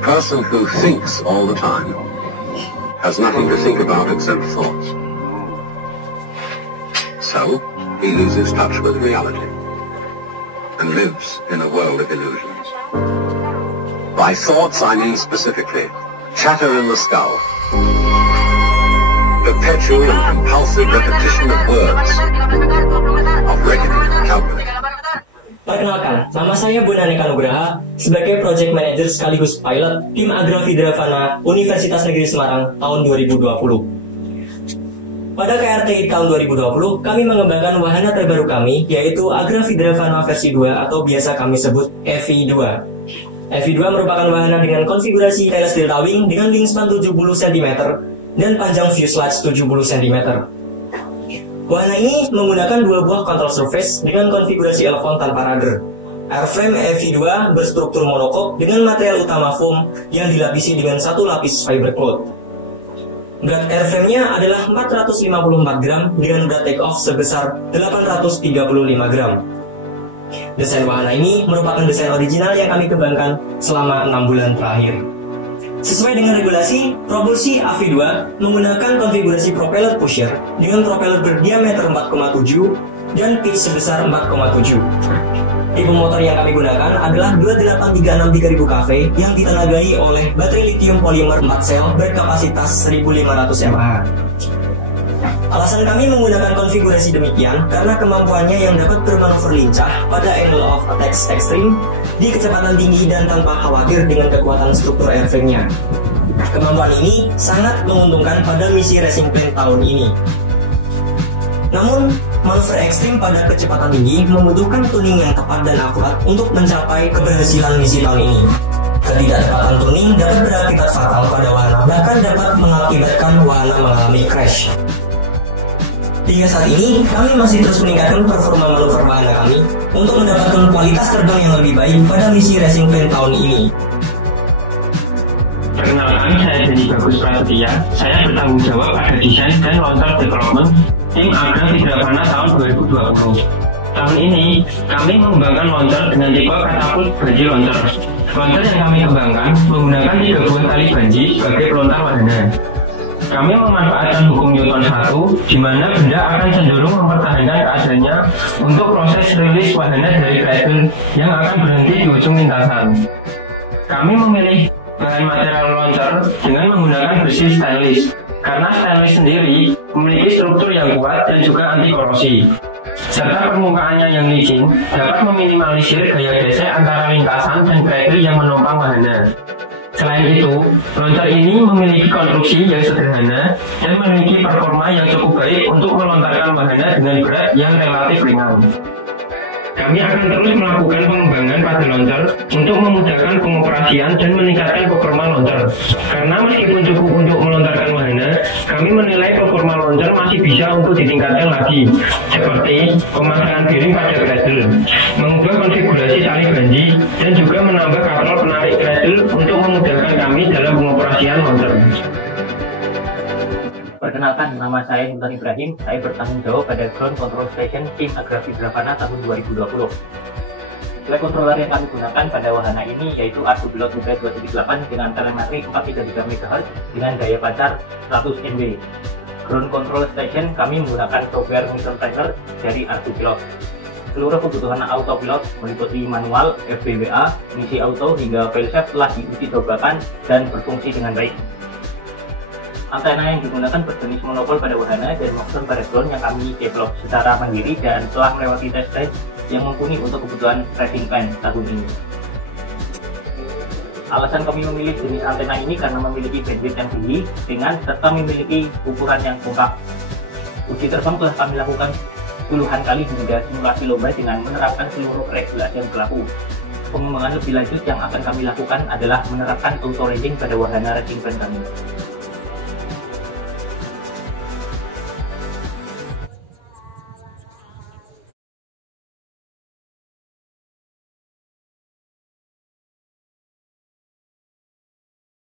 person who thinks all the time has nothing to think about except thoughts. So, he loses touch with reality and lives in a world of illusions. By thoughts, I mean specifically chatter in the skull, perpetual and compulsive repetition of words, of reckoning and calculating. Perkenalkan, nama saya Bunaneka Nugraha sebagai Project Manager sekaligus Pilot Tim Agravidravana Universitas Negeri Semarang tahun 2020. Pada KRT tahun 2020, kami mengembangkan wahana terbaru kami, yaitu Agravidravana versi 2 atau biasa kami sebut EV2. EV2 merupakan wahana dengan konfigurasi stainless steel towing dengan wingspan 70 cm dan panjang fuselage 70 cm. Wahana ini menggunakan dua buah control surface dengan konfigurasi elefon tanpa rudder. Airframe EV2 berstruktur monokok dengan material utama foam yang dilapisi dengan satu lapis fibercloth. Berat airframe-nya adalah 454 gram dengan berat take-off sebesar 835 gram. Desain wahana ini merupakan desain original yang kami kembangkan selama 6 bulan terakhir. Sesuai dengan regulasi, propulsi AV2 menggunakan konfigurasi propeller pusher dengan propeller berdiameter 4,7 dan pitch sebesar 4,7. Tipe motor yang kami gunakan adalah 28363.000 kV yang ditenagai oleh baterai lithium polymer 4 sel berkapasitas 1500 mAh. Alasan kami menggunakan konfigurasi demikian karena kemampuannya yang dapat bermanuver lincah pada angle of attack extreme di kecepatan tinggi dan tanpa khawatir dengan kekuatan struktur airframe-nya. Kemampuan ini sangat menguntungkan pada misi racing plane tahun ini. Namun, manuver ekstrim pada kecepatan tinggi membutuhkan tuning yang tepat dan akurat untuk mencapai keberhasilan misi tahun ini. Ketidaktepatan tuning dapat berakibat fatal pada wahana, bahkan dapat mengakibatkan wahana mengalami crash. Hingga saat ini, kami masih terus meningkatkan performa manuver wahana kami untuk mendapatkan kualitas terbang yang lebih baik pada misi racing plane tahun ini. Perkenalkan, saya Denny Bagus Prasetya. Saya bertanggung jawab pada desain dan launcher development Tim Agravidravana tahun 2020. Tahun ini, kami mengembangkan launcher dengan tipe katapult banji launcher. Launcher yang kami kembangkan menggunakan 3 buah tali banji sebagai pelontar wahana. Kami memanfaatkan hukum Newton 1, di mana benda akan cenderung mempertahankan keadaannya untuk proses rilis wahana dari cradle yang akan berhenti di ujung lintasan. Kami memilih bahan material launcher dengan menggunakan besi stainless, karena stainless sendiri memiliki struktur yang kuat dan juga anti korosi, serta permukaannya yang licin dapat meminimalisir gaya gesek antara lintasan dan cradle yang menopang wahana. Selain itu, launcher ini memiliki konstruksi yang sederhana dan memiliki performa yang cukup baik untuk melontarkan wahana dengan berat yang relatif ringan. Kami akan terus melakukan pengembangan pada launcher untuk memudahkan pengoperasian dan meningkatkan performa launcher. Karena meskipun cukup untuk melontarkan wahana, kami menilai performa launcher masih bisa untuk ditingkatkan lagi, seperti pemasangan bearing pada cradle, mengubah konfigurasi tali banji, dan juga menambah kaprol penarik cradle untuk memudahkan kami dalam pengoperasian launcher. Perkenalkan, nama saya Sultan Ibrahim. Saya bertanggung jawab pada Ground Control Station Tim Agravidravana tahun 2020. Flight controller yang kami gunakan pada wahana ini yaitu Arsip Panitia Kontes dengan telemetri 433 MHz dengan daya pancar 100 NW. Ground Control Station kami menggunakan software mission tracker dari Arsip Pilot. Seluruh kebutuhan autopilot meliputi manual, FPBA, misi auto hingga failsafe telah diuji cobakan dan berfungsi dengan baik. Antena yang digunakan berjenis monopol pada wahana dan motion pada drone yang kami develop secara mandiri dan telah melewati tes drive yang mumpuni untuk kebutuhan racing plane tahun ini. Alasan kami memilih jenis antena ini karena memiliki bandwidth yang tinggi dengan serta memiliki ukuran yang kompak. Uji terbang telah kami lakukan puluhan kali hingga simulasi lomba dengan menerapkan seluruh regulasi yang berlaku. Pengembangan lebih lanjut yang akan kami lakukan adalah menerapkan auto landing pada wahana racing plane kami.